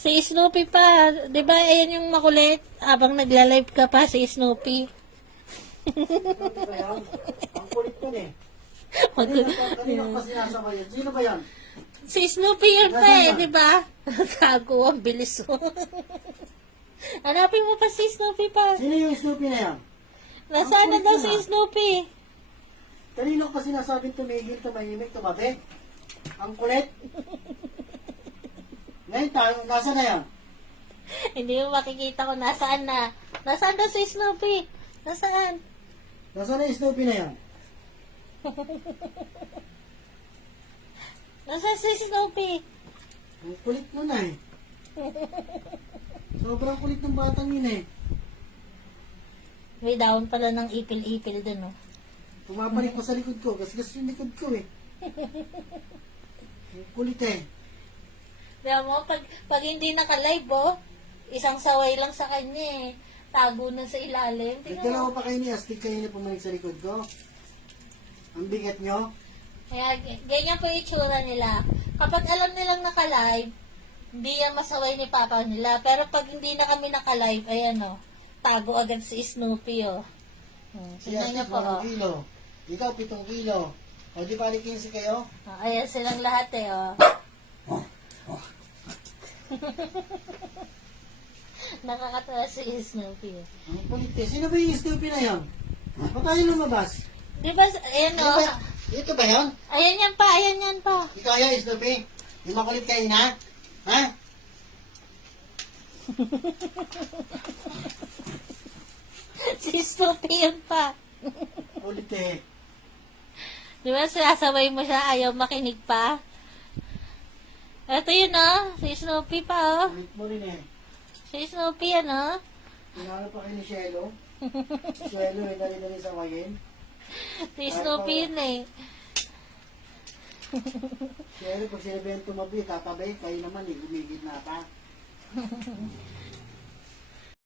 Si Snoopy pa. Di ba, ayan yung makulit? Habang nagla-live ka pa, si Snoopy. Snoopy ba yan? Ang kulit nun eh. Kanina pa sinasama yan. Sino ba yan? Si Snoopy yun pa Nasaan eh, ba? di ba? Tago, ang bilis mo. Hanapin mo pa si Snoopy pa. Sino yung Snoopy na yan? Nasaan na kulit daw nun, si ah. Snoopy? Kanina ko pa sinasabing tumigil, tumahimik, tumabi. Ang kulit. Ngayon tayo, nasa na yan? Hindi mo makikita kung nasaan na. Nasaan daw si Snoopy? Nasaan? Nasa na yung Snoopy na yan? Nasaan si Snoopy? Ang kulit nun eh. Sobrang kulit ng batang yun eh. May daon pala ng ipil-ipil dun, oh. Pumapalik pa sa likod ko, gasgas yung likod ko eh. Ang kulit eh. Kaya mo, pag hindi naka-live, oh, isang saway lang sa kanya, eh. Tago na sa ilalim. Tingnan Nagdala mo. ko pa kayo ni Astig kayo na pumalik sa likod ko. Ang bigat nyo. Kaya, ganyan po yung itsura nila. Kapag alam nilang naka-live, hindi yan masaway ni Papa nila. Pero pag hindi na kami naka-live, ayan, oh, tago agad si Snoopy, oh. Si Tingnan niyo Astig, po, 8 oh. kilo. Ikaw, 7 kilo. O di bali 15 kayo? Ayan silang lahat, eh, oh. Nakakatawa si Snoopy. Ang kulit eh. Sino ba yung Snoopy na yan? Ba't tayo lumabas? Di ba, ayan, Ito oh. ba? Ito ba yan? Ayan yan pa, ayan yan pa. Ikaw yan, Snoopy? Yung makulit kayo na? Ha? Si Snoopy yan pa. Kulit eh. Di ba, sinasabay mo siya, ayaw makinig pa. Ito yun, oh. Si Snoopy pa, oh. Kulit mo rin eh. Si Snoopy yan, oh. Tinalo pa kayo ni Shelo. Si Shelo eh, dali-dali sa wayin. Si Snoopy yun, eh. Shelo, pag sinabihan tumabi, tatabi, kayo naman eh, gumigid na pa.